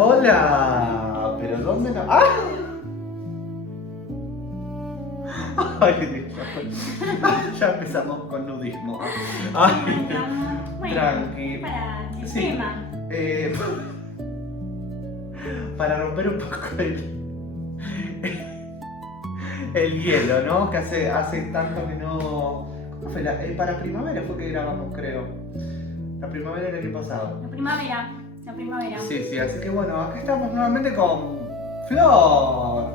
Hola, pero ¿dónde no? ¡Ah! Ay, Dios. Ya empezamos con nudismo. Ay, Bueno, tranqui. para el Sí. tema. Para romper un poco el hielo, ¿no? Que hace tanto que no. ¿Cómo fue? Para primavera fue que grabamos, creo. La primavera del año pasado. La primavera. Sí, sí, así que bueno, acá estamos nuevamente con Flor.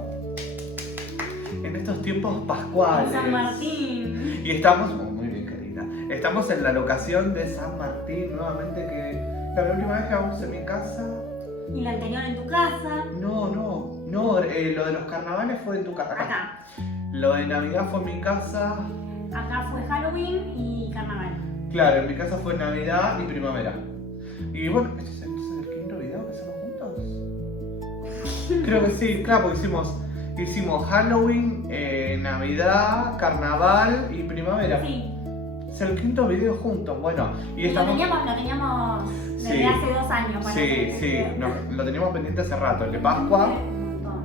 En estos tiempos pascuales. San Martín. Y estamos, muy bien, Karina. Estamos en la locación de San Martín nuevamente, que la última vez que vamos en mi casa. Y la anterior en tu casa. No, lo de los carnavales fue en tu casa. Acá. Lo de Navidad fue en mi casa. Acá fue Halloween y Carnaval. Claro, en mi casa fue Navidad y primavera. Y bueno, ¿este es el quinto video que hacemos juntos? Creo que sí, claro, porque hicimos Halloween, Navidad, Carnaval y primavera. Sí. Es el quinto video juntos, bueno. Y Lo estamos... teníamos desde Sí. hace 2 años. Sí, lo teníamos pendiente hace rato, el de Pascua. Un montón.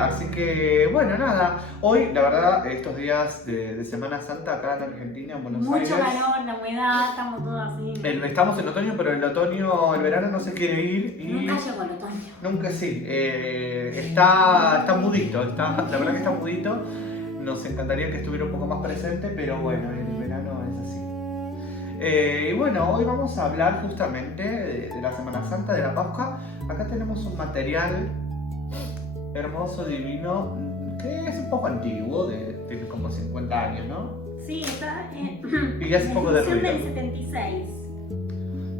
Así que, bueno, nada. Hoy, la verdad, estos días de Semana Santa acá en Argentina, en Buenos Aires. Mucho calor, la humedad, estamos todos así. Estamos en otoño, pero el verano no se quiere ir. Y Nunca llegó el otoño. nunca sí. Está mudito, la verdad que está mudito. Nos encantaría que estuviera un poco más presente, pero bueno, el verano es así. Y bueno, hoy vamos a hablar justamente de la Semana Santa, de la Pascua. Acá tenemos un material hermoso, divino, que es un poco antiguo, tiene como 50 años, ¿no? Sí, está Y hace un poco de edición ruido. del 76.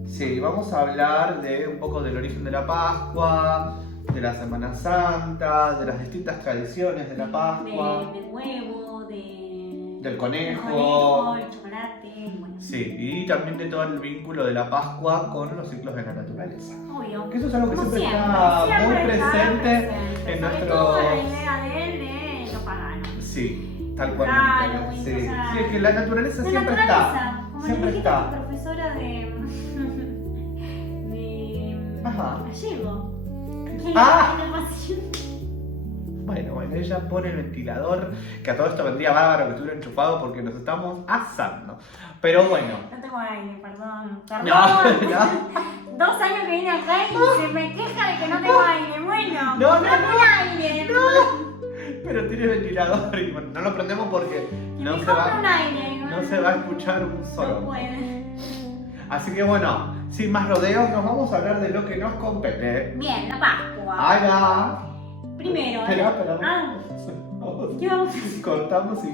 Sí, vamos a hablar de un poco del origen de la Pascua, de la Semana Santa, de las distintas tradiciones de la Pascua, Del huevo, del conejo. el chocolate, bueno. Sí, y también de todo el vínculo de la Pascua con los ciclos de la naturaleza. Obvio. Que eso es algo que Como siempre está siempre muy está presente en Sobre nuestro... todo la idea de él de lo pagano. Sí, tal cual. Halloween, Sí, o sea, sí, es que la naturaleza La siempre naturaleza, está. como Siempre le dijiste está. a tu profesora de Ajá. gallego. Ah. En el pasillo. Bueno, ella pone el ventilador, que a todo esto vendría bárbaro que estuviera enchufado porque nos estamos asando. Pero bueno. No tengo aire, perdón. No. 2 años que vine acá y se me queja de que no tengo aire. Bueno, No, tiene aire. Pero tiene ventilador y bueno, no lo prendemos porque Y no me se compra va, un aire. no se va a escuchar un No solo. puede. Así que bueno, sin más rodeos, nos vamos a hablar de lo que nos compete. Bien, la Pascua. Ahí va. Primero. Espera. Ah, Vamos. ¿qué vamos a hacer? Cortamos y...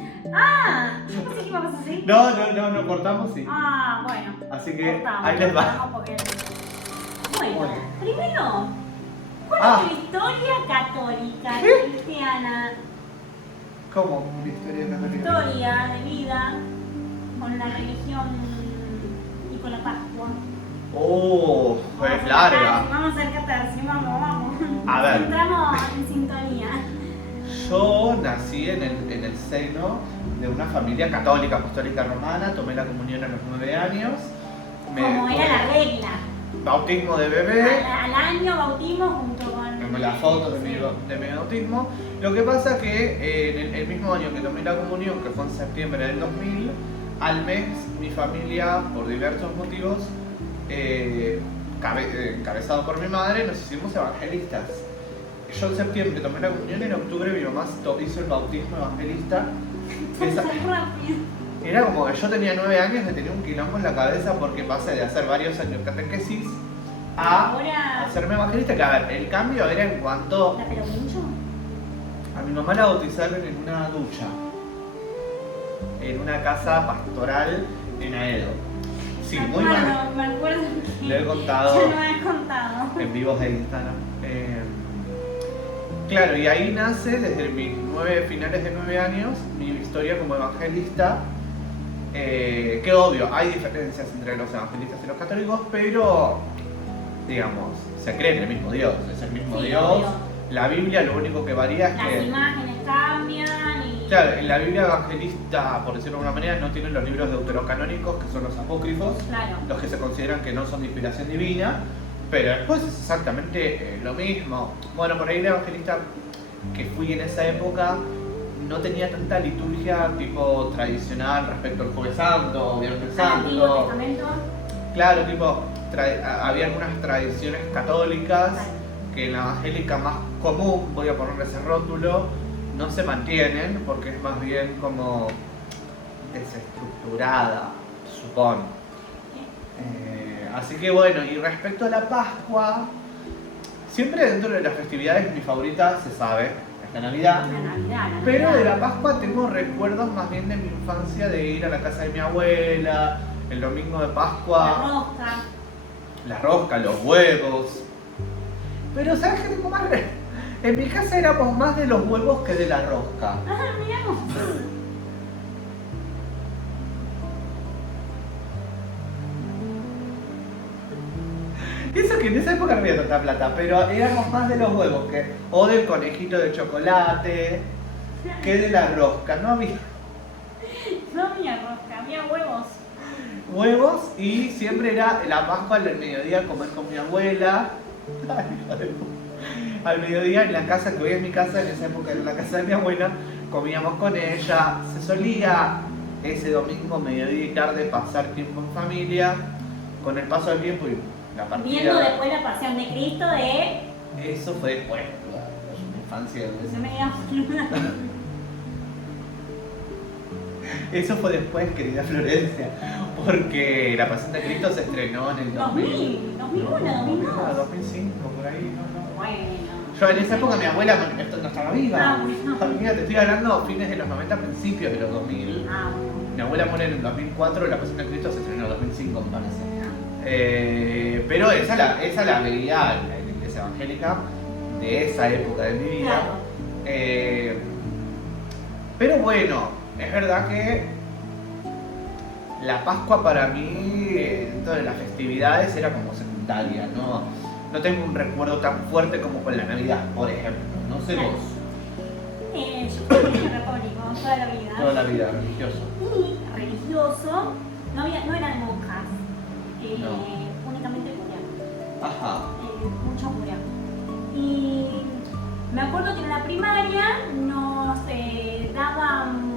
Yo pensé que íbamos a hacer. No, cortamos y... Ah, bueno. Así que Cortamos, ahí les va. cortamos porque- Bueno, Bueno. primero, ¿cuál Ah. es tu historia católica, ¿Qué? cristiana? ¿Cómo? Una historia católica. Historia de vida con la religión y con la Pascua. Oh, Vamos pues a hacer larga. catarsis, vamos a hacer catarsis, vamos. A ver. Entramos en sintonía. Yo nací en el seno de una familia católica apostólica romana, tomé la comunión a los 9 años. Como era la regla. Bautismo de bebé, Al año bautismo junto con... tengo la foto de mi bautismo. Lo que pasa que en el mismo año que tomé la comunión, que fue en septiembre del 2000, al mes mi familia, por diversos motivos, encabezado por mi madre, nos hicimos evangelistas. Yo en septiembre tomé la comunión y en octubre mi mamá hizo el bautismo evangelista. Esa- rápido. Era como que yo tenía 9 años y tenía un quilombo en la cabeza porque pasé de hacer varios años catequesis a Ahora... hacerme evangelista. Que a ver, el cambio era en cuanto ¿La pero mucho? a mi mamá la bautizaron en una ducha, en una casa pastoral en Aedo. Sí, muy mal. Me acuerdo que... Lo he contado Ya no me has contado. en vivos de Instagram. Claro, y ahí nace desde mis finales de 9 años mi historia como evangelista. Que obvio, hay diferencias entre los evangelistas y los católicos, pero digamos, se cree en el mismo Dios, es el mismo Sí, Dios. obvio. La Biblia lo único que varía es Las que, imágenes cambian y... claro, en la Biblia evangelista, por decirlo de alguna manera, no tienen los libros deuterocanónicos, que son los apócrifos, Claro. los que se consideran que no son de inspiración divina. Pero después es exactamente lo mismo. Bueno, por ahí la evangelista que fui en esa época no tenía tanta liturgia tipo tradicional respecto al Jueves Santo, Viernes Al Antiguo Santo. Testamento. Claro, tipo, había algunas tradiciones católicas Claro. que en la evangélica más común, voy a ponerle ese rótulo, no se mantienen porque es más bien como desestructurada, supongo. Así que bueno, y respecto a la Pascua, siempre dentro de las festividades mi favorita, se sabe, es la Navidad. La Navidad. Pero de la Pascua tengo recuerdos más bien de mi infancia de ir a la casa de mi abuela, el domingo de La Pascua, rosca. la rosca, los huevos. Pero ¿sabes qué tengo más? En mi casa éramos más de los huevos que de la rosca. Ah, miramos. Eso que en esa época no había tanta plata, pero éramos más de los huevos que, o del conejito de chocolate, que de la rosca. No había No había rosca, había huevos. huevos y siempre era la Pascua al mediodía comer con mi abuela. Ay, hija de puta. Al mediodía en la casa, que hoy es mi casa, en esa época era la casa de mi abuela, comíamos con ella. Se solía ese domingo, mediodía y tarde pasar tiempo en familia. Con el paso del tiempo y la Viendo partida. después la pasión de Cristo de. Eso fue después, mi infancia. Se me dio Eso fue después, querida Florencia, porque La Pasión de Cristo se estrenó en el 2000, 2001, 2002. 2005, por ahí, no. Bueno. Yo en esa época mi abuela no estaba viva. Ah, bueno. Mira, te estoy hablando fines de los 90, principios de los 2000. Ah, bueno. Mi abuela muere en el 2004, La Pasión de Cristo se estrenó en el 2005, me parece. Pero esa la veía en la iglesia evangélica de esa época de mi vida. Claro. Pero bueno, es verdad que la Pascua para mí, dentro de las festividades, era como secundaria, ¿no? No tengo un recuerdo tan fuerte como con la Navidad, por ejemplo. No sé Claro. vos, Yo fui colegio católico toda la vida. toda la vida religioso. Y religioso, no eran monjas, No. únicamente cura. Ajá. Mucho cura. Y me acuerdo que en la primaria nos daban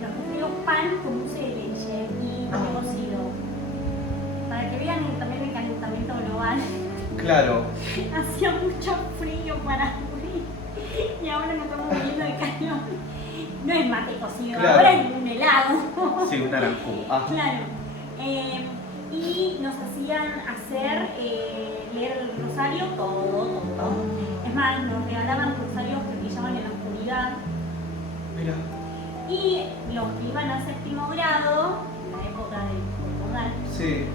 los refrios pan con dulce de leche y pan cocido. Para que vean también el calentamiento global. Claro. Hacía mucho frío para morir y ahora nos estamos muriendo de calor. No es mate cocido, Claro. ahora es un helado. Sí, un naranjú. Ajá. Claro. Y nos hacían hacer, leer el rosario todo. Es más, nos regalaban rosarios que brillaban en la oscuridad. Mira. Y los que iban a séptimo grado, en la época del Portugal, Sí.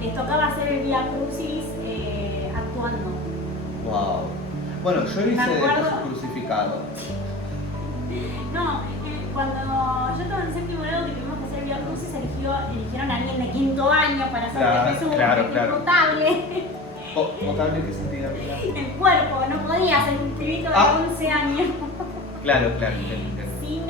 les tocaba hacer el Vía Crucis actuando. Wow. Bueno, yo hice Me de acuerdo. Jesús crucificado. No, cuando yo estaba en séptimo grado que tuvimos que hacer el Vía Crucis, eligieron a alguien de quinto año para hacer Claro, de Jesús, claro, porque claro. es potable. ¿Potable qué sentido? El cuerpo, no podía ser un pibito de 11 años. Claro, entiendo. Sí,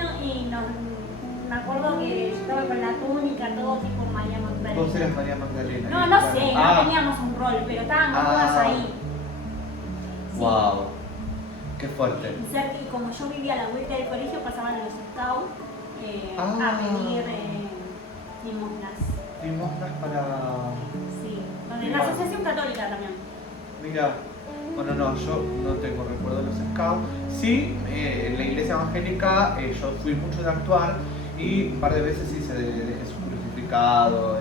me acuerdo que yo estaba con la túnica, todo tipo María Magdalena. Vos eras María Magdalena. No, no sé, no teníamos un rol, pero estábamos todas ahí. Sí. Wow. Qué fuerte. Y como yo vivía a la vuelta del colegio, pasaban los scouts a pedir limosnas. Limosnas para... Sí, donde Mira. la Asociación Católica también. Mira, bueno, no, yo no tengo recuerdo de los scouts. Sí, en la iglesia evangélica yo fui mucho de actuar y un par de veces hice de Jesús crucificado.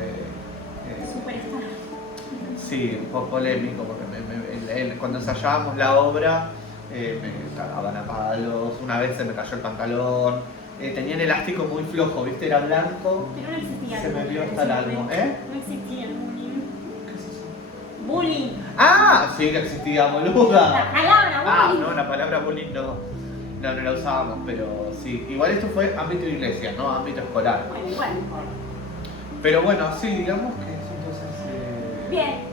Superstar. Sí, un poco polémico porque cuando ensayábamos la obra me cagaban a palos, una vez se me cayó el pantalón, tenía el elástico muy flojo, ¿viste? Era blanco. Pero no existía Se el me bullying vio en hasta ese el alma, momento. ¿eh? No existía el bullying. ¿Qué es eso? Bullying. ¡Ah! Sí que existía, boluda. La palabra Ah, bullying. no, la palabra bullying no la usábamos, pero sí. Igual esto fue ámbito de iglesia, no ámbito escolar. Bueno, igual. Pero bueno, sí, digamos que eso entonces... Bien.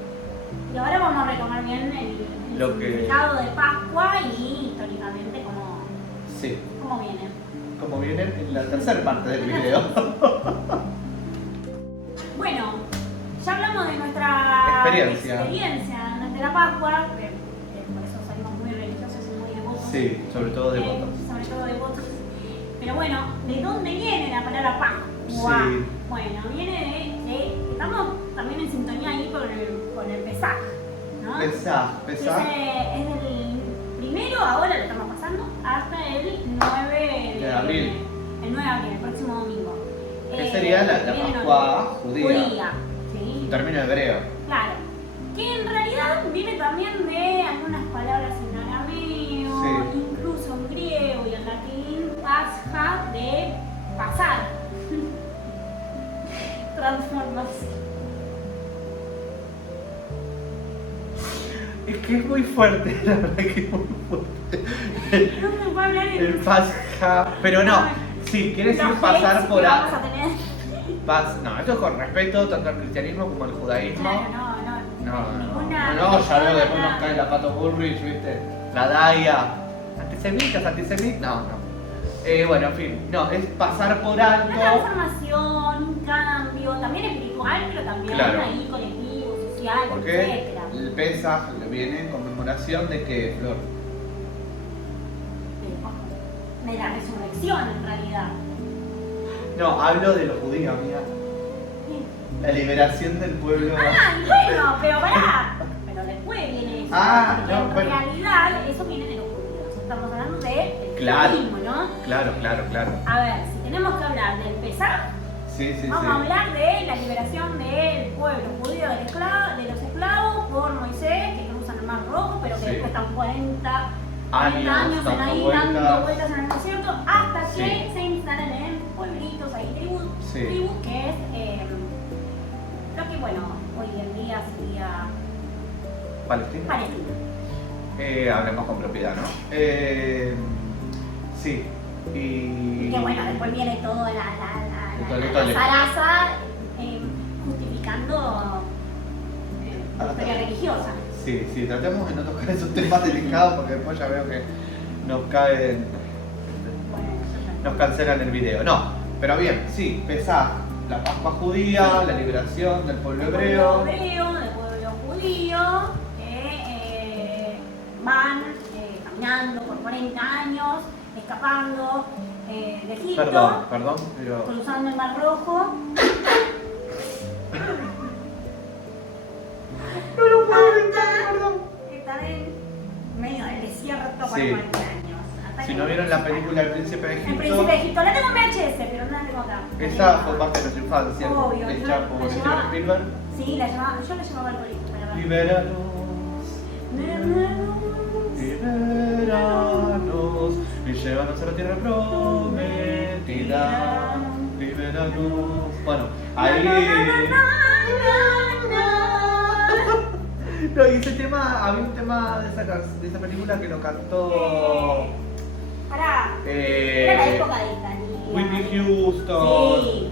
Y ahora vamos a retomar bien el Lo que- significado de Pascua y históricamente Sí, cómo viene. como viene en la tercera parte del video. Bueno, ya hablamos de nuestra experiencia de la Pascua, por eso salimos muy religiosos y muy devotos. Sí, sobre todo devotos. Sobre todo devotos. Pero bueno, ¿de dónde viene la palabra Pascua? Sí. Bueno, viene estamos también en sintonía ahí con el Pesaj, ¿no? Pesaj. Es el primero, ahora lo estamos pasando, hasta el 9 de abril. El 9 de abril, el próximo domingo. Que sería la Pascua judía. Sí. Un término hebreo. Claro. Que en realidad viene también de algunas palabras en arameo, Sí. incluso en griego y en latín, pasja de pasar. Transformación. Es que es muy fuerte, la verdad que es muy fuerte. No me puedo hablar El Pasja. Pero no, sí, quiere decir los pasar hates por que vamos a tener. No, esto es con respeto tanto al cristianismo como al judaísmo. Claro, No, ya veo después nos cae la Pato Bullrich, ¿viste? La Daya. Antisemitas. No. Bueno, en fin, no, es pasar por alto. Una transformación, un cambio, también espiritual, pero también Claro. ahí colectivo, social, Porque etcétera. el Pesaj viene en conmemoración de que, Flor. De la resurrección, en realidad. No, hablo de los judíos, mira. La liberación del pueblo. Ah, y bueno, pero pará. Pero después viene eso. Ah, porque no, en bueno. realidad eso viene de los judíos. Estamos hablando del Claro. judaísmo, ¿no? Claro. A ver, si tenemos que hablar del Pesaj, Sí. vamos a hablar de la liberación del pueblo judío de los esclavos por Moisés, que cruzan el Mar Rojo, pero que Sí. después están 40 Años años dando ahí vueltas. dando vueltas en el desierto, hasta que Sí. se instalan en pueblitos, ahí tribus, Sí. que es lo que, bueno, hoy en día sería Palestina. Palestina. Hablemos con propiedad, ¿no? Sí. Y que bueno, después viene toda Todo la el- zaraza justificando la Ah, historia religiosa. Sí, tratemos de no tocar esos temas delicados porque después ya veo que nos caen, nos cancelan el video. No, pero bien, sí, Pesaj, la Pascua judía, Sí. la liberación del pueblo Del hebreo. pueblo judío, que van caminando por 40 años, escapando de Egipto, Perdón, pero... cruzando el Mar Rojo. No lo puedo evitar, perdón. Están en medio del desierto por Sí. 40 años. Hasta Si que no vieron la llegan. película El Príncipe de El Egipto, Príncipe de Egipto, la tengo en VHS, pero no la tengo acá. esa fue parte de nuestra infancia, Obvio, hecha yo por la Steven llevaba. Spielberg. Sí, yo la llevaba al colegio para ver. Libéranos. Libéranos y llévanos a la tierra prometida. Libéranos. Bueno, ahí. No, y ese tema, había un tema de esa película que lo cantó Pará, era la época de Italia. Whitney Houston. Sí,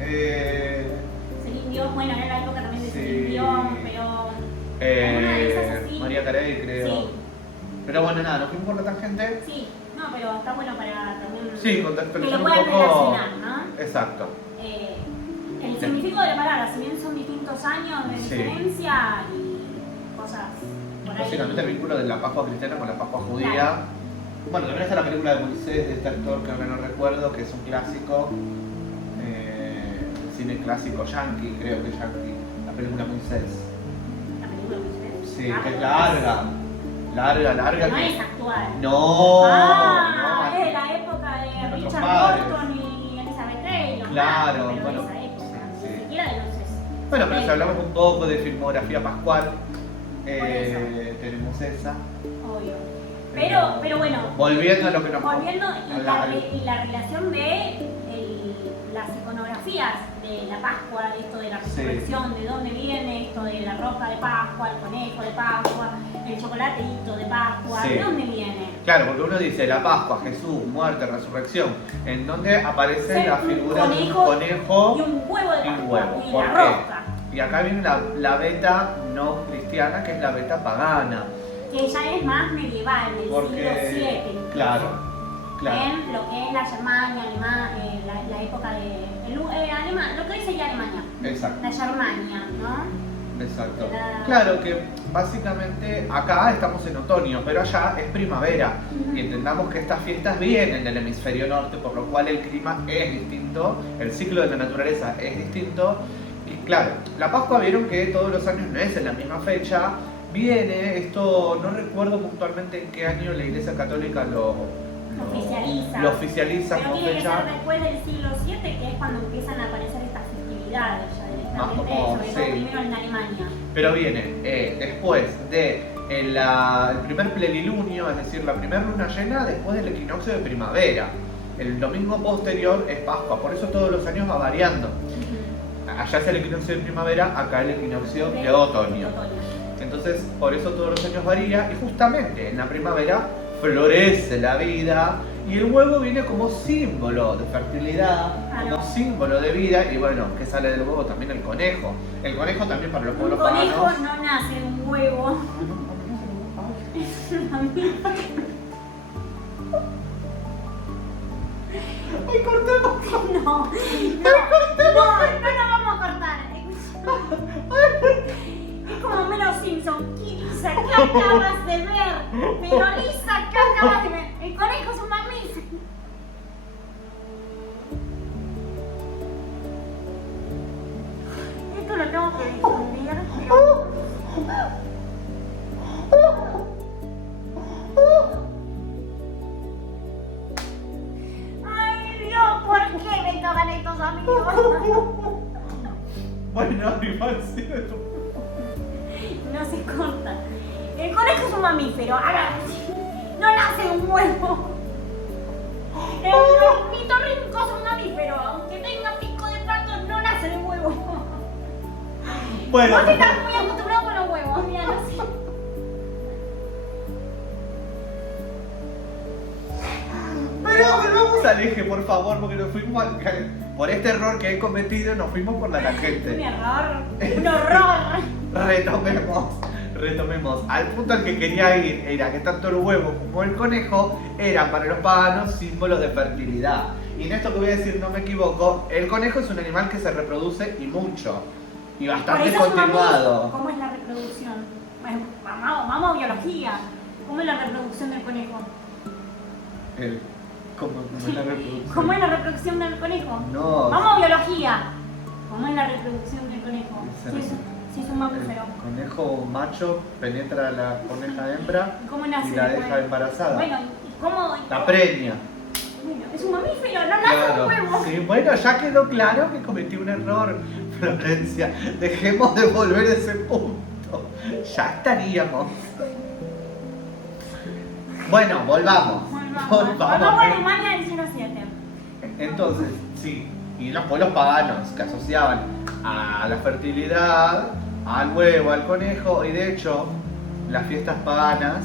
eh, Celine Dion, bueno, era la época también de Sí. Celine Dion, pero. Alguna de esas así. María Carey, creo. Sí. Pero bueno, nada, nos fuimos por la tangente. Sí, no, pero está bueno para también. Sí, que contextualizar lo un puedan poco. relacionar, ¿no? Exacto. El significado de la palabra, si bien son distintos años de Sí. diferencia y cosas por ahí. Básicamente el vínculo de la Pascua cristiana con la Pascua judía. Bueno, también está la película de Moisés de este actor que ahora no recuerdo, que es un clásico, cine clásico yankee, creo que yankee, la película Moisés. La película de Moisés. Sí, que es larga. No que- es actual. No, Ah, no, es de la época de nuestros Richard padres. Burton y Elizabeth Taylor. Claro, pero bueno, de esa época, sí. ni siquiera de los 60. Bueno, pero si hablamos un poco de filmografía pascual, eso. tenemos esa. Obvio. Pero bueno. Volviendo a lo que nos Volviendo a y la relación de las iconografías de la Pascua, esto de la resurrección, de dónde viene esto de la ropa de Pascua, el conejo de Pascua, el chocolatito de Pascua, Sí. ¿de dónde viene? Claro, porque uno dice la Pascua, Jesús, muerte, resurrección, en donde aparece Sí, la un figura de un conejo conejo Y un huevo de y Pascua. un huevo. Y ¿Por la qué? rosca. Y acá viene la beta no cristiana, que es la beta pagana. Que ya es más medieval, del siglo Porque, VII. claro. En lo que es la Germania, la época de. Alemania, lo que hoy sería Alemania. Exacto. La Germania, ¿no? Exacto. Claro que básicamente acá estamos en otoño, pero allá es primavera. Y entendamos que estas fiestas vienen del hemisferio norte, por lo cual el clima es distinto, el ciclo de la naturaleza es distinto. Y claro, la Pascua vieron que todos los años no es en la misma fecha. Viene, esto no recuerdo puntualmente en qué año la Iglesia Católica lo oficializa pero como tiene fecha. que ser después del siglo VII, que es cuando empiezan a aparecer estas festividades ya directamente, sobre todo primero en Alemania. Pero viene después de el primer plenilunio, es decir, la primera luna llena después del equinoccio de primavera. El domingo posterior es Pascua, por eso todos los años va variando. Allá es el equinoccio de primavera, acá el equinoccio de otoño. Entonces, por eso todos los años varía y justamente en la primavera florece la vida y el huevo viene como símbolo de fertilidad, como símbolo de vida y bueno, ¿qué sale del huevo? También el conejo. El conejo también para los pueblos paganos. Un conejo no nace de un huevo. ¡Ay, cortemos! No vamos a cortar. Es como Melo Simpson. Lisa, ¿qué acabas de ver? Pero Lisa, ¿qué acabas de ver? El conejo es un mamífero. Esto lo tengo que difundir, pero... Ay Dios, ¿por qué me tocan estos amigos? Bueno, igual sí de tu... No se corta. El conejo es un mamífero. No nace de un huevo. El ornitorrinco es un mamífero. Aunque tenga pico de pato, no nace de un huevo. Bueno. Vos estás muy acostumbrado con los huevos. Mira, no sé. Pero volvamos al eje, por favor, porque nos fuimos por este error que he cometido, nos fuimos por la Un tangente. error. Un horror. Retomemos. Al punto al que quería ir era que tanto el huevo como el conejo eran para los paganos símbolos de fertilidad. Y en esto que voy a decir no me equivoco, el conejo es un animal que se reproduce y mucho. Y bastante Por eso es un continuado. mamífero. ¿Cómo es la reproducción? Bueno, vamos a biología. ¿Cómo es la reproducción del conejo? ¿Cómo es la reproducción? ¿Cómo es la reproducción del conejo? No. Vamos a biología. ¿Cómo es la reproducción del conejo? Si es un El mamífero. conejo macho penetra a la coneja hembra ¿Cómo nace? y la después? deja embarazada. Bueno, ¿y cómo? La preña. Bueno, es un mamífero, no nace un huevo. Sí, bueno, ya quedó claro que cometí un error, Florencia. Dejemos de volver a ese punto. Ya estaríamos. Bueno, volvamos. Volvamos a Alemania del siglo VII. Entonces, sí, y los pueblos paganos que asociaban a la fertilidad, al huevo, al conejo, y de hecho, las fiestas paganas.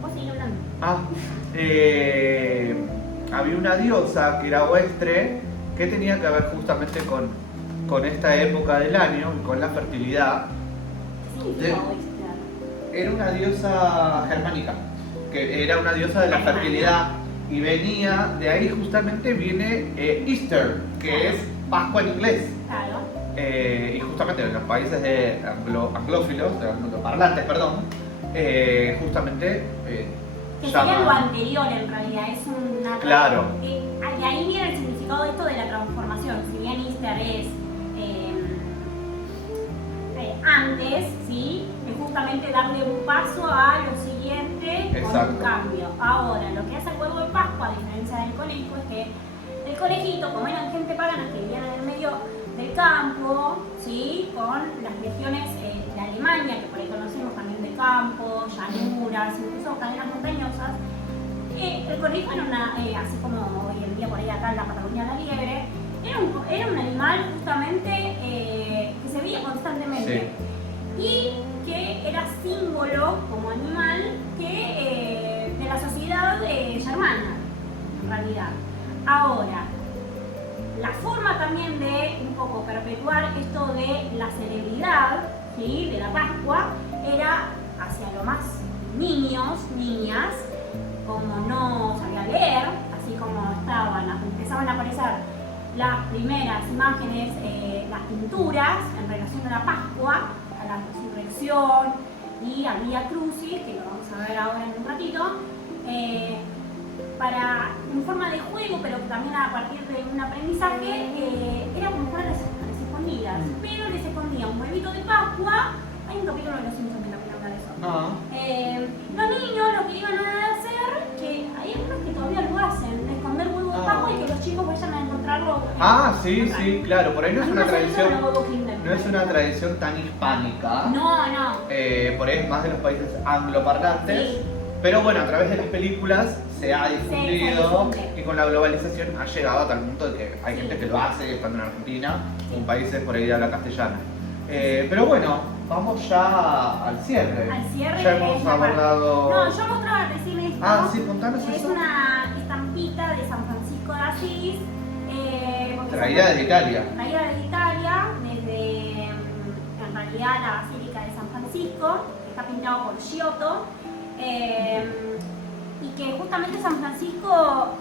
Vos seguís hablando. Había una diosa que era Oestre, que tenía que ver justamente con esta época del año y con la fertilidad. ¿Qué significa Oestra? Era una diosa germánica, que era una diosa de la fertilidad y venía, de ahí justamente viene Easter, que es Pascua en inglés. Claro. Y justamente en los países de anglófilos, de angloparlantes, perdón, justamente Que sería lo anterior en realidad, es una... Claro. De ahí viene el significado de esto de la transformación. Si bien Easter es antes, ¿sí? Es justamente darle un paso a lo siguiente con Exacto. un cambio. Ahora, lo que hace el huevo de Pascua, a diferencia del conejo, es que el conejito, como eran gente pagana que vivían en el medio del campo, ¿sí? Con las regiones de Alemania, que por ahí conocemos también de campo, llanuras, incluso cadenas montañosas, el conejo era una, así como hoy en día por ahí acá en la Patagonia la liebre, era un animal justamente que se veía constantemente. Sí. Y que era símbolo como animal de la sociedad germana, en realidad. Ahora, la forma también de un poco perpetuar esto de la celebridad, ¿sí? De la Pascua, era hacia lo más niños, niñas, como no sabían leer, así como empezaban a aparecer las primeras imágenes, las pinturas en relación a la Pascua, a la resurrección y al Vía Crucis, que lo vamos a ver ahora en un ratito, en forma de juego, pero también a partir de un aprendizaje, era como jugar a las escondidas, pero les escondía un huevito de Pascua. Hay un capítulo de Los Simpsons que también habla de eso. Los niños lo que iban a hacer, que hay algunos que todavía lo hacen, de esconder huevos de Pascua y que los chicos vayan a encontrarlo. Sí, claro, por ahí no es una tradición. No es una tradición tan hispánica. No. Por ahí es más de los países angloparlantes. Sí. Pero bueno, a través de las películas se ha difundido Sí. y con la globalización ha llegado a tal punto de que hay Sí. gente que lo hace estando en Argentina, Sí. en países por ahí de habla castellana. Pero bueno, vamos ya al cierre. Al cierre. Ya hemos abordado. No, yo mostraba recién esto. Sí, contanos Es eso. una estampita de San Francisco de Asís. Traída desde Italia. Traída desde Italia, desde en realidad la Basílica de San Francisco, que está pintado por Giotto. Y que justamente San Francisco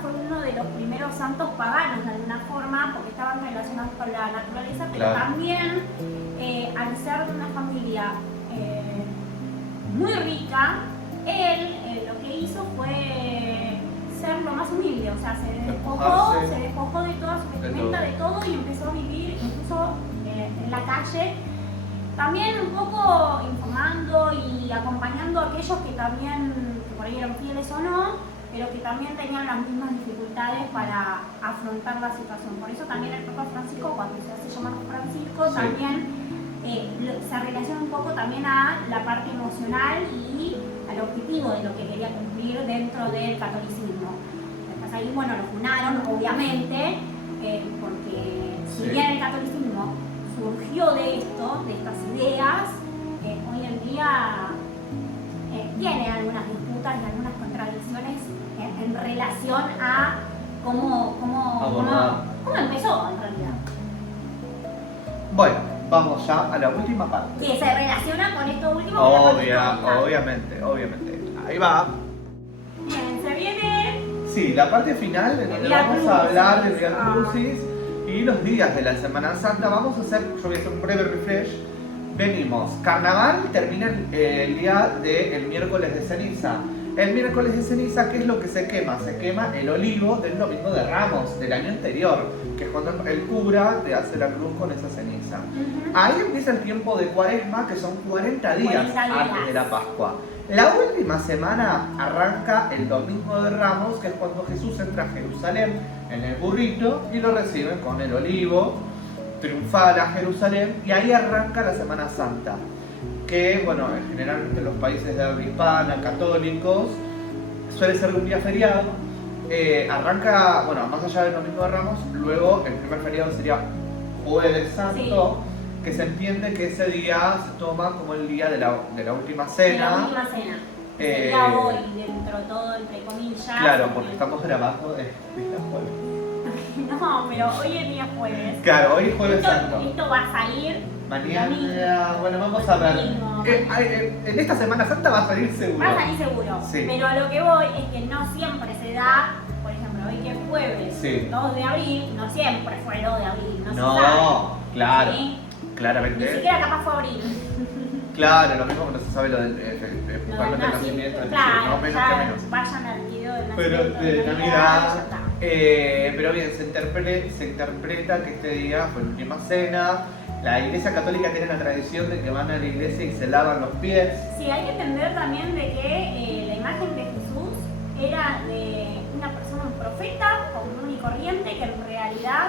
fue uno de los primeros santos paganos de alguna forma, porque estaban relacionados con la naturaleza, pero Claro. también al ser de una familia muy rica, él lo que hizo fue ser lo más humilde, o sea, se despojó de toda su vestimenta, de todo, y empezó a vivir incluso en la calle. También un poco informando y acompañando a aquellos que también, que por ahí eran fieles o no, pero que también tenían las mismas dificultades para afrontar la situación. Por eso también el Papa Francisco, cuando se hace llamar Francisco, Sí. también se relaciona un poco también a la parte emocional y al objetivo de lo que quería cumplir dentro del catolicismo. Después ahí, bueno, lo funaron, obviamente, porque si Sí. bien el catolicismo surgió de esto, de estas ideas, hoy en día tiene algunas disputas y algunas contradicciones en relación a cómo empezó en realidad. Bueno, vamos ya a la última parte. Sí, se relaciona con esto último. que la parte histórica. Obviamente. Ahí va. Bien, se viene. Sí, la parte final en donde Vía vamos a Crucis. hablar del Vía Crucis y los días de la Semana Santa. Yo voy a hacer un breve refresh. Venimos, carnaval termina el día del miércoles de ceniza. El miércoles de ceniza, ¿qué es lo que se quema? Se quema el olivo del domingo de Ramos del año anterior, que es cuando el cura te hace la cruz con esa ceniza. Ahí empieza el tiempo de Cuaresma, que son 40 días 40 días. antes de la Pascua. La última semana arranca el domingo de Ramos, que es cuando Jesús entra a Jerusalén en el burrito y lo reciben con el olivo, triunfal a Jerusalén, y ahí arranca la Semana Santa, que bueno, generalmente en los países de habla hispana, católicos, suele ser un día feriado. Arranca, bueno, más allá del domingo de Ramos, luego el primer feriado sería Jueves Santo, sí, que se entiende que ese día se toma como el día de la última cena. De la última cena. Sería hoy, dentro de todo, entre comillas. Claro, porque estamos grabando de jueves. No, pero hoy es día jueves. Claro, hoy es Jueves Santo. Esto va a salir mañana. Bueno, vamos a ver. En esta Semana Santa va a salir seguro. Va a salir seguro. Sí. Pero a lo que voy es que no siempre se da, por ejemplo, hoy que es jueves, sí, 2 de abril, no siempre fue el 2 de abril. No se sabe. Claro. ¿Sí? Claramente. Ni siquiera capaz fue abril. Claro, lo mismo que no se sabe lo del puntualmente el nacimiento del claro, no menos que menos. Vayan al video del Pero nacimiento de Navidad. ya está. Pero bien, se interpreta que este día fue la última cena. La Iglesia Católica tiene la tradición de que van a la iglesia y se lavan los pies. Sí, hay que entender también de que la imagen de Jesús era de una persona, un profeta común y corriente, que en realidad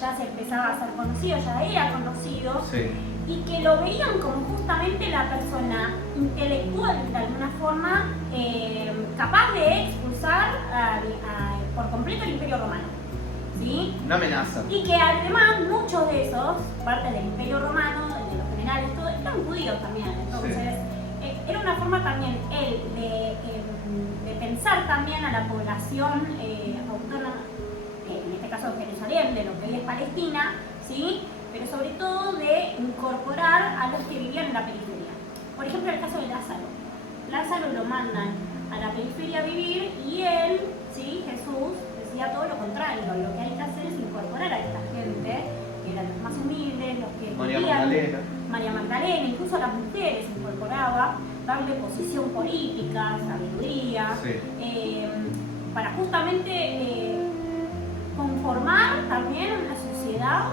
ya se empezaba a ser conocido, ya era conocido. Sí. Y que lo veían como justamente la persona intelectual, de alguna forma, capaz de expulsar por completo el Imperio Romano. ¿Sí? Una amenaza. Y que además muchos de esos, parte del Imperio Romano, de los generales, todo, eran judíos también. Entonces, sí, era una forma también él de pensar también a la población autónoma, en este caso de Jerusalén, de lo que hoy es Palestina, ¿sí? Pero sobre todo de incorporar a los que vivían en la periferia. Por ejemplo, el caso de Lázaro. Lázaro lo mandan a la periferia a vivir y él, ¿sí? Jesús, decía todo lo contrario. Lo que hay que hacer es incorporar a esta gente, que eran los más humildes, los que María vivían. Magdalena. María Magdalena, incluso a las mujeres incorporaba, darle posición política, sabiduría, Sí. para justamente conformar también una sociedad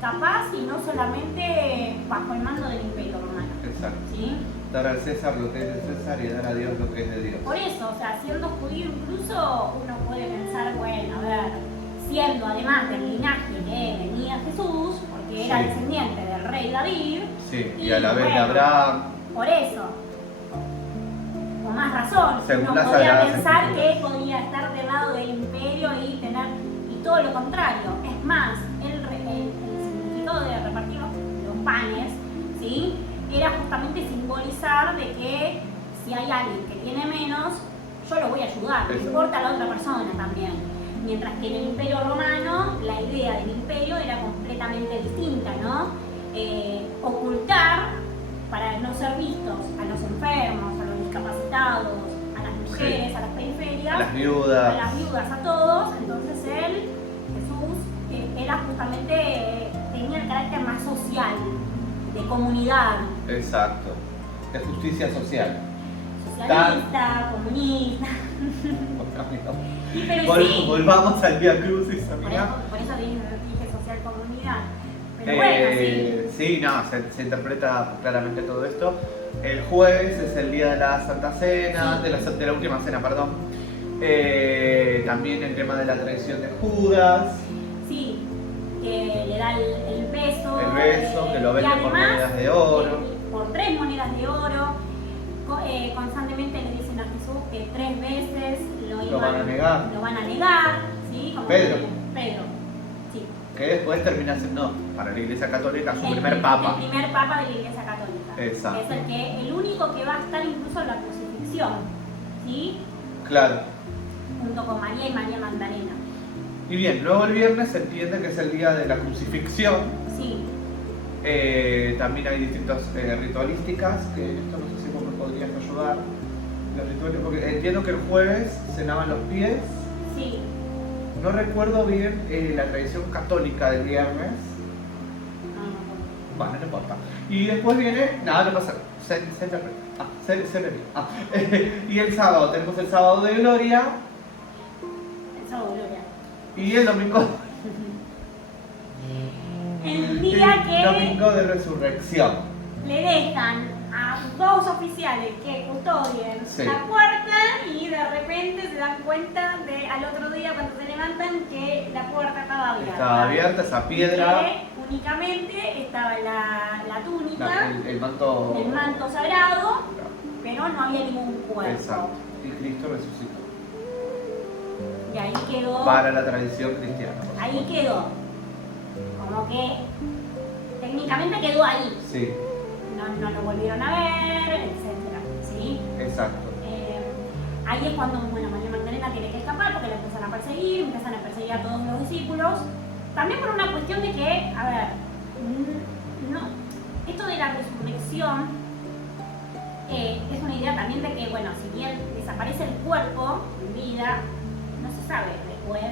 capaz y no solamente bajo el mando del Imperio Romano. Exacto. ¿Sí? Dar al César lo que es de César y dar a Dios lo que es de Dios. Por eso, o sea, siendo judío incluso uno puede pensar, bueno, a ver, siendo además del linaje que venía Jesús, porque era Sí. descendiente del rey David. Sí, y a la vez de bueno, Abraham. Por eso, con más razón, Según uno las podía Sagradas pensar Escrituras. que podía estar del lado del imperio y tener, y todo lo contrario. Es más, el significado de repartir los panes, ¿sí? Era justamente simbolizar de que si hay alguien que tiene menos, yo lo voy a ayudar, no Eso. importa la otra persona también. Mientras que en el Imperio Romano la idea del imperio era completamente distinta, ¿no? Ocultar para no ser vistos a los enfermos, a los discapacitados, a las mujeres, Sí. a las periferias, A las viudas. a las viudas, a todos. Entonces él, Jesús, era justamente, tenía el carácter más social, de comunidad, Exacto. De justicia social. socialista, comunista. Sí, pero sí. Volvamos al Vía Crucis, Por amiga. eso dije social comunidad. Pero bueno, sí. Sí, no, se interpreta claramente todo esto. El jueves es el día de la Santa Cena, Sí. de la última cena, perdón. También el tema de la traición de Judas. Sí, que le da el beso. El beso, que lo y vende por además, monedas de oro. Por 3 monedas de oro. Constantemente le dicen a Jesús que 3 veces Lo van a negar. Lo van a negar, ¿sí? Como Pedro. Pedro, sí. Que después termina siendo, para la Iglesia Católica, su El primer papa. El primer papa de la Iglesia Católica. Exacto. Que es el único que va a estar incluso en la crucifixión, ¿sí? Claro. Junto con María y María Magdalena. Y bien, luego el viernes se entiende que es el día de la crucifixión. Sí. También hay distintas ritualísticas, que esto no sé si vos me podrías ayudar. Los rituales, porque entiendo que el jueves se lavan los pies. Sí. No recuerdo bien la tradición católica del viernes. No, Bueno, no importa. Y después viene, nada, no pasa. Se interpreta. Se ve bien. Y el sábado, tenemos el sábado de gloria. el sábado de gloria. Y el domingo. El día que Domingo de resurrección. le dejan a 2 oficiales que custodien Sí. la puerta y de repente se dan cuenta al otro día cuando se levantan que la puerta estaba abierta. Estaba abierta esa piedra. Que únicamente estaba la túnica, El manto. el manto sagrado, pero no había ningún cuerpo. Exacto. Y Cristo resucitó. Y ahí quedó. Para la tradición cristiana. por Ahí supuesto. quedó. Como que técnicamente quedó ahí. Sí, No lo volvieron a ver, etcétera, ¿sí? exacto. Ahí es cuando, bueno, María Magdalena tiene que escapar porque la empiezan a perseguir a todos los discípulos. También por una cuestión de que, a ver, no, esto de la resurrección es una idea también de que, bueno, si bien desaparece el cuerpo en vida, no se sabe después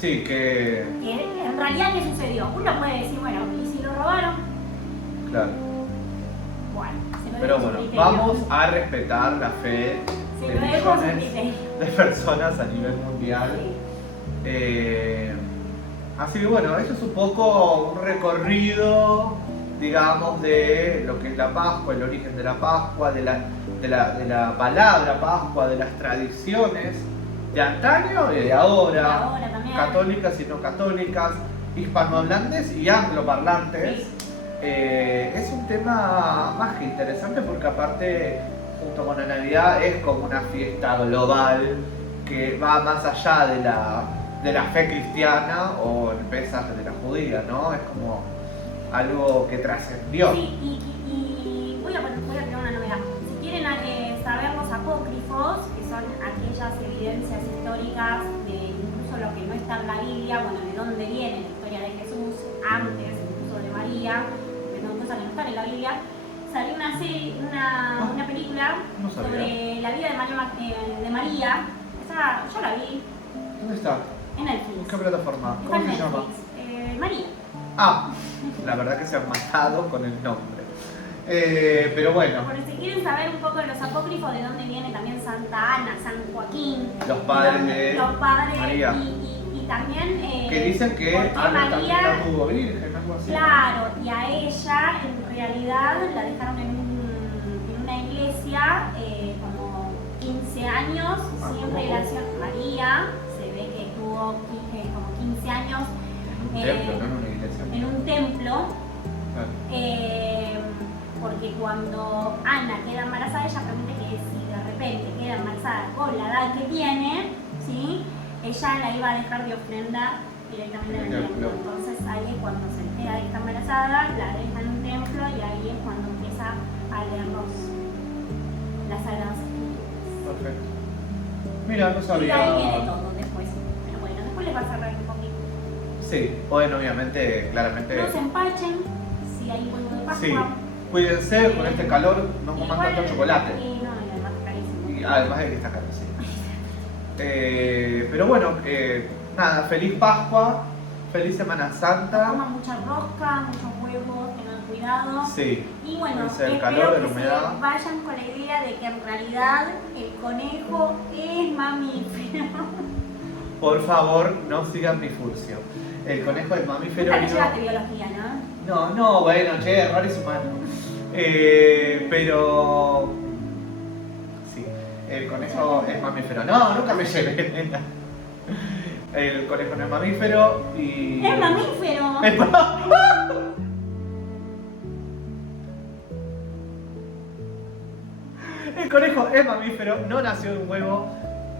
Sí, que. en realidad qué sucedió. Uno puede decir, bueno, ¿y si lo robaron? Claro. Bueno, se lo Pero dejo a su bueno, criterio. vamos a respetar la fe Se de lo dejo a su millones criterio. de personas a nivel mundial. Sí. Así que bueno, eso es un poco un recorrido, digamos, de lo que es la Pascua, el origen de la Pascua, de la palabra Pascua, de las tradiciones de antaño y de ahora, Ahora también. católicas y no católicas, hispanohablantes y angloparlantes. Sí. Es un tema más que interesante porque aparte, junto con la Navidad, es como una fiesta global que va más allá de la fe cristiana o en Pesaj de la judía, ¿no? Es como algo que trascendió. Sí, y voy a crear una novedad. Si quieren saber los apócrifos, que son aquellas evidencias históricas de incluso lo que no está en la Biblia, bueno, de dónde viene la historia de Jesús, antes incluso de María, que son cosas que no están en la Biblia, salió una película No sabía. sobre la vida de María. Esa, yo la vi ¿Dónde está? en Netflix. ¿Qué plataforma? Está ¿Cómo en se llama? Netflix. María. Ah, La verdad que se han matado con el nombre. Pero bueno, Por si quieren saber un poco de los apócrifos, de dónde viene también Santa Ana, San Joaquín, los padres de los padres María. Y también Que dicen que porque Ana también María, la tuvo virgen, algo así. claro, y a ella en realidad la dejaron en una iglesia como 15 años, sin relación. María se ve que estuvo como 15 años En un templo, no en una iglesia. en un templo. Claro. Porque cuando Ana queda embarazada, ella promete que si de repente queda embarazada con la edad que tiene, ¿sí? Ella la iba a dejar de ofrenda directamente en el templo. Entonces ahí es cuando se entera que está embarazada, la deja en un templo y ahí es cuando empieza a leer las Sagradas Escrituras. Perfecto. Mira, no Y sabía. ahí viene todo después. Pero bueno, después les va a cerrar un poquito. Sí, bueno, obviamente, claramente. No se empachen si hay huevo de Pascua. Sí, cuídense con este calor, no coman Igual, tanto chocolate. Y no, y además carísimo. Y además de que está caro, sí. Pero bueno, nada, feliz Pascua, feliz Semana Santa. Coman mucha rosca, muchos huevos, tengan cuidado. Sí, Y bueno, Cuídense del espero calor, de la que humedad. se vayan con la idea de que en realidad el conejo es mamífero. por favor, no sigan mi furcio. El conejo es mamífero. Nunca y le llevaste biología, ¿no? no, bueno, che, errores humanos. Pero sí, el conejo es mamífero. No, nunca me llevé, nena. El conejo no es mamífero y. ¡Es mamífero! El conejo es mamífero, no nació de un huevo,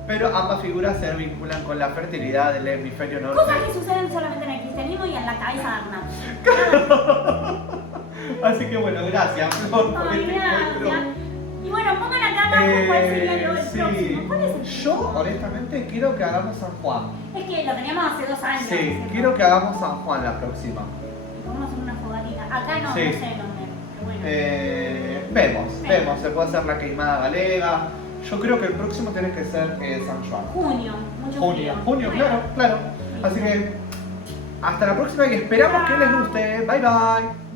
pero ambas figuras se vinculan con la fertilidad del hemisferio norte. Cosas que suceden solamente en el cristianismo y en la cabeza de Hernán. Así que bueno, gracias Flor, por Ay, este gracias. encuentro. Y bueno, pongan acá abajo cuál sería el Sí. próximo. ¿Cuál es el Yo honestamente quiero que hagamos San Juan. Es que lo teníamos hace 2 años. Sí, ¿cierto? quiero que hagamos San Juan la próxima. Vamos a hacer una fogatita. Acá no, Sí. no sé dónde. Pero bueno. Vemos, se puede hacer la queimada galega. Yo creo que el próximo tiene que ser San Juan. Junio, mucho Junio, frío. Bueno. claro. Así que hasta la próxima y esperamos que les guste. Bye bye.